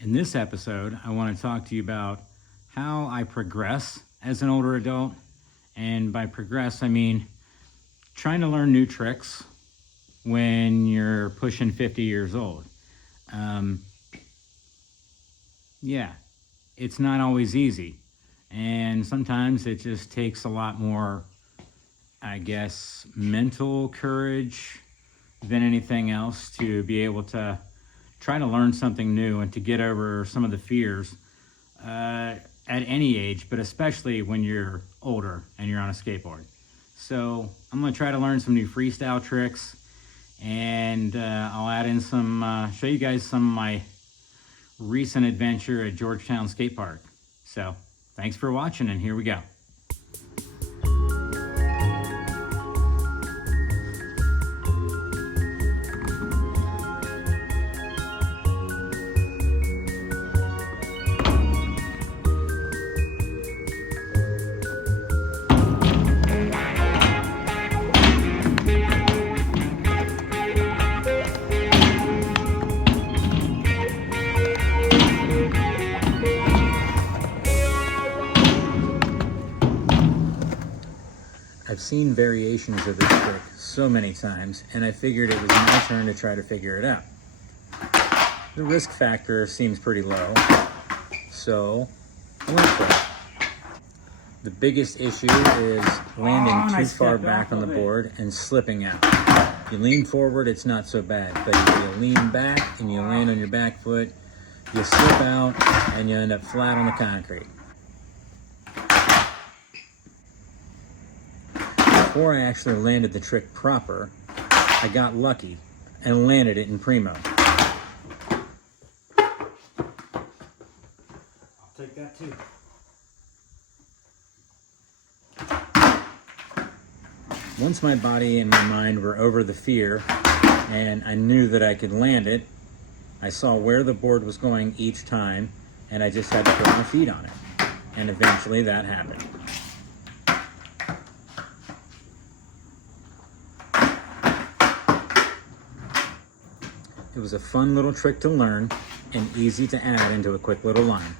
In this episode, I want to talk to you about how I progress as an older adult. And by progress, I mean trying to learn new tricks when you're pushing 50 years old. Yeah, it's not always easy. And sometimes it just takes a lot more, I guess, mental courage than anything else to be able to try to learn something new and to get over some of the fears at any age, but especially when you're older and you're on a skateboard. So I'm gonna try to learn some new freestyle tricks, and I'll add in some, show you guys some of my recent adventure at Georgetown Skate Park. So thanks for watching, and here we go. I've seen variations of this trick so many times, and I figured it was my turn to try to figure it out. The risk factor seems pretty low, so I went for it. The biggest issue is landing too far back on the board and slipping out. You lean forward, it's not so bad, but if you lean back and you land on your back foot, you slip out and you end up flat on the concrete. Before I actually landed the trick proper, I got lucky and landed it in primo. I'll take that too. Once my body and my mind were over the fear and I knew that I could land it, I saw where the board was going each time, and I just had to put my feet on it. And eventually that happened. It was a fun little trick to learn and easy to add into a quick little line.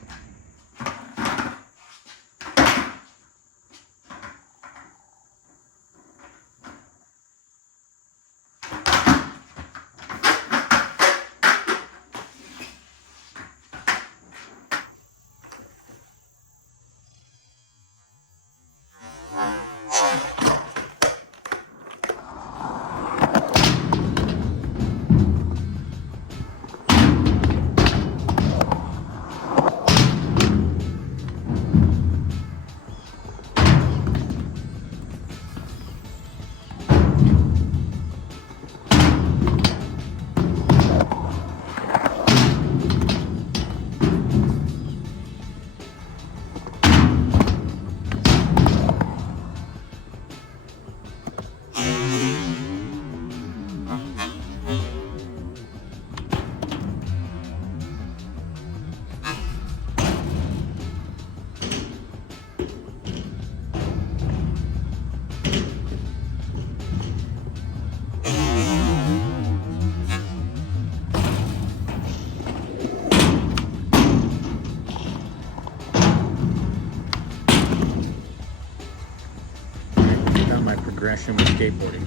My progression with skateboarding.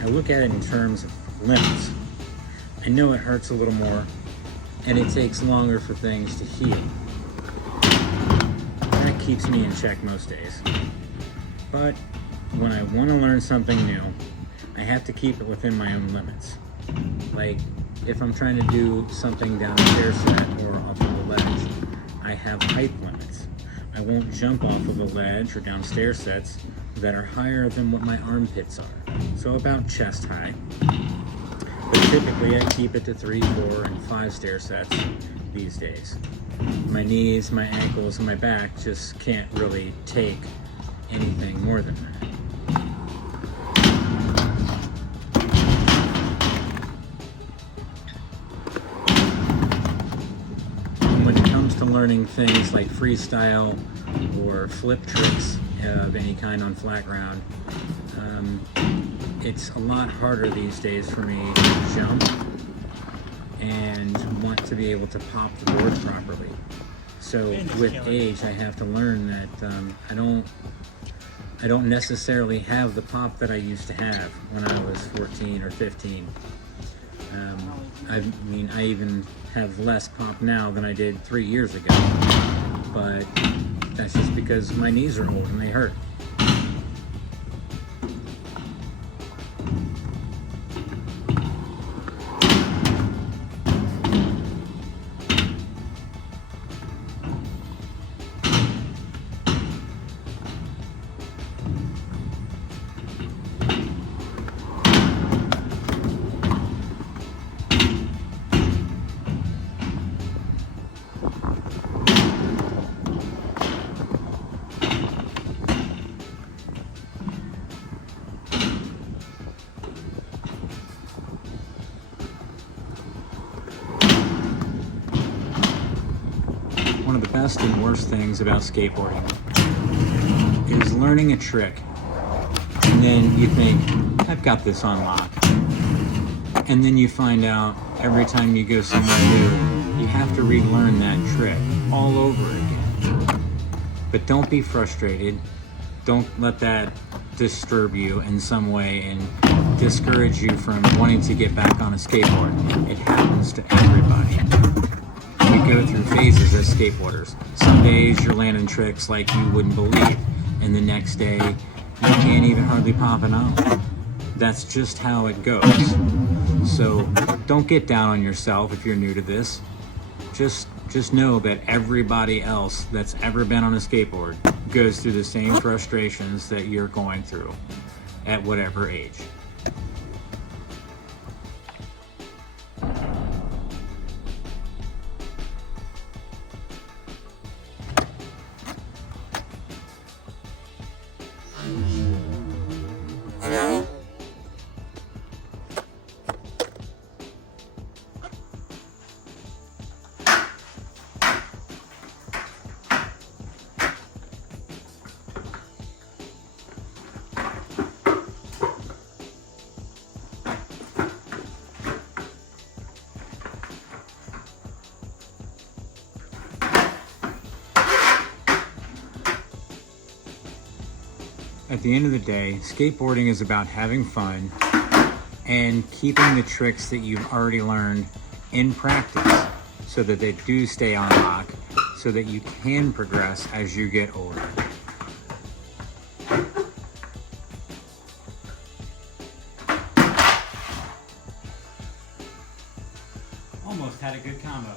I look at it in terms of limits. I know it hurts a little more and it takes longer for things to heal. That keeps me in check most days. But when I want to learn something new, I have to keep it within my own limits. Like if I'm trying to do something down a stair set or off of a ledge, I have height limits. I won't jump off of a ledge or down stair sets that are higher than what my armpits are, so about chest high. But typically I keep it to 3, 4, and 5 stair sets these days. My knees, my ankles, and my back just can't really take anything more than that. And when it comes to learning things like freestyle or flip tricks of any kind on flat ground, it's a lot harder these days for me to jump and want to be able to pop the board properly. So with age, I have to learn that I don't necessarily have the pop that I used to have when I was 14 or 15. I mean, I even have less pop now than I did 3 years ago, but that's just because my knees are old and they hurt. One of the best and worst things about skateboarding is learning a trick, and then you think, I've got this on lock. And then you find out every time you go somewhere new, you have to relearn that trick all over again. But don't be frustrated. Don't let that disturb you in some way and discourage you from wanting to get back on a skateboard. It happens to everybody. We go through phases as skateboarders. Some days you're landing tricks like you wouldn't believe, and the next day you can't even hardly pop it out. That's just how it goes. So don't get down on yourself if you're new to this. Just know that everybody else that's ever been on a skateboard goes through the same frustrations that you're going through at whatever age. At the end of the day, skateboarding is about having fun and keeping the tricks that you've already learned in practice so that they do stay on lock, so that you can progress as you get older. Almost had a good combo.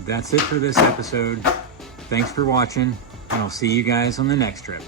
That's it for this episode. Thanks for watching, and I'll see you guys on the next trip.